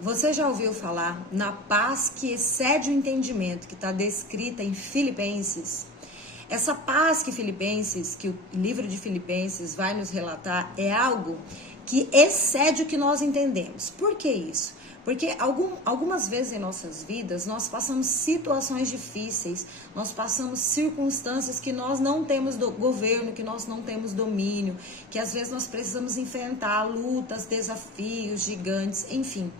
Você já ouviu falar na paz que excede o entendimento, que está descrita em Filipenses? Essa paz que que o livro de Filipenses vai nos relatar, é algo que excede o que nós entendemos. Por que isso? Porque algumas vezes em nossas vidas nós passamos situações difíceis, nós passamos circunstâncias que nós não temos governo, que nós não temos domínio, que às vezes nós precisamos enfrentar lutas, desafios gigantes, enfim.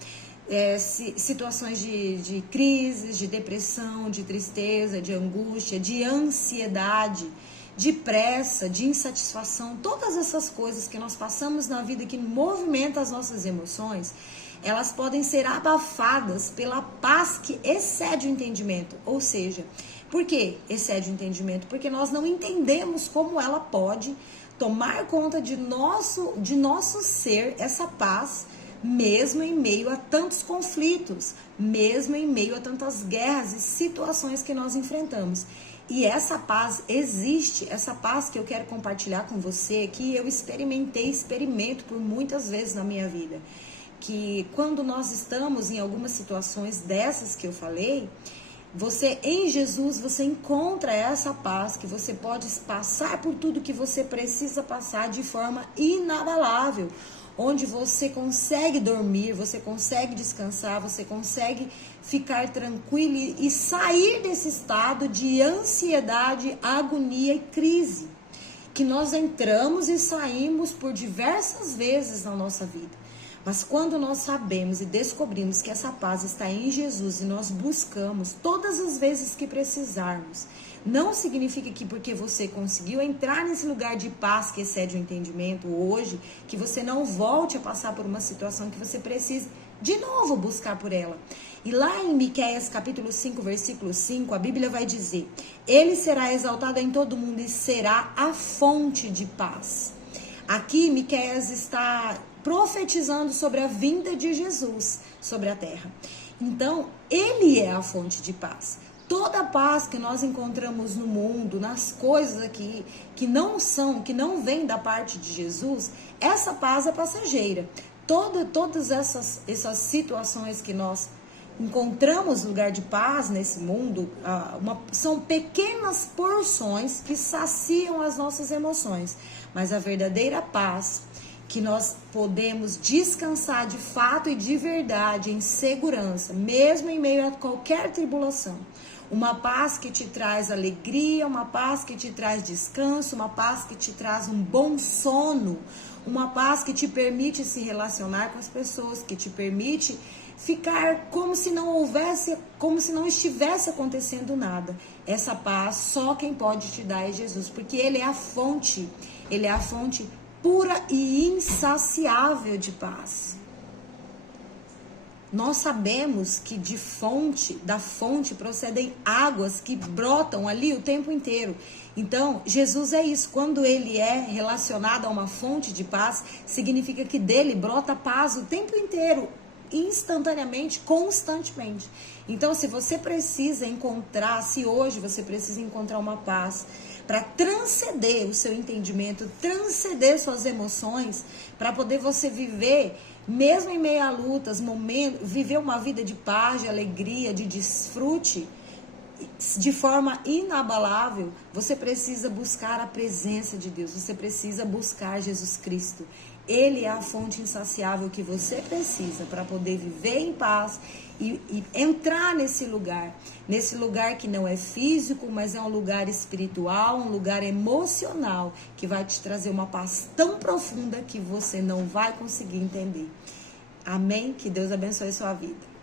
Situações de crises, de depressão, de tristeza, de angústia, de ansiedade, de pressa, de insatisfação, todas essas coisas que nós passamos na vida que movimentam as nossas emoções, elas podem ser abafadas pela paz que excede o entendimento. Ou seja, por que excede o entendimento? Porque nós não entendemos como ela pode tomar conta de nosso ser, essa paz, mesmo em meio a tantos conflitos, mesmo em meio a tantas guerras e situações que nós enfrentamos. E essa paz existe, essa paz que eu quero compartilhar com você, que eu experimento por muitas vezes na minha vida. Que quando nós estamos em algumas situações dessas que eu falei, você em Jesus, você encontra essa paz que você pode passar por tudo que você precisa passar de forma inabalável, onde você consegue dormir, você consegue descansar, você consegue ficar tranquilo e sair desse estado de ansiedade, agonia e crise, que nós entramos e saímos por diversas vezes na nossa vida. Mas quando nós sabemos e descobrimos que essa paz está em Jesus e nós buscamos todas as vezes que precisarmos, não significa que porque você conseguiu entrar nesse lugar de paz que excede o entendimento hoje, que você não volte a passar por uma situação que você precisa de novo buscar por ela. E lá em Miqueias capítulo 5, versículo 5, a Bíblia vai dizer: Ele será exaltado em todo mundo e será a fonte de paz. Aqui Miqueias está profetizando sobre a vinda de Jesus sobre a terra. Então, ele é a fonte de paz. Toda a paz que nós encontramos no mundo, nas coisas aqui, que não vem da parte de Jesus, essa paz é passageira. Todas essas situações que nós encontramos lugar de paz nesse mundo, são pequenas porções que saciam as nossas emoções. Mas a verdadeira paz, que nós podemos descansar de fato e de verdade, em segurança, mesmo em meio a qualquer tribulação. Uma paz que te traz alegria, uma paz que te traz descanso, uma paz que te traz um bom sono, uma paz que te permite se relacionar com as pessoas, que te permite ficar como se não estivesse acontecendo nada. Essa paz só quem pode te dar é Jesus, porque Ele é a fonte pura e insaciável de paz. Nós sabemos que da fonte procedem águas que brotam ali o tempo inteiro. Então, Jesus é isso. Quando ele é relacionado a uma fonte de paz, significa que dele brota paz o tempo inteiro, instantaneamente, constantemente. Então, se hoje você precisa encontrar uma paz para transcender o seu entendimento, transcender suas emoções, para poder você viver, mesmo em meio a lutas, viver uma vida de paz, de alegria, de desfrute, de forma inabalável, você precisa buscar a presença de Deus, você precisa buscar Jesus Cristo. Ele é a fonte insaciável que você precisa para poder viver em paz e entrar nesse lugar que não é físico, mas é um lugar espiritual, um lugar emocional, que vai te trazer uma paz tão profunda que você não vai conseguir entender. Amém? Que Deus abençoe a sua vida.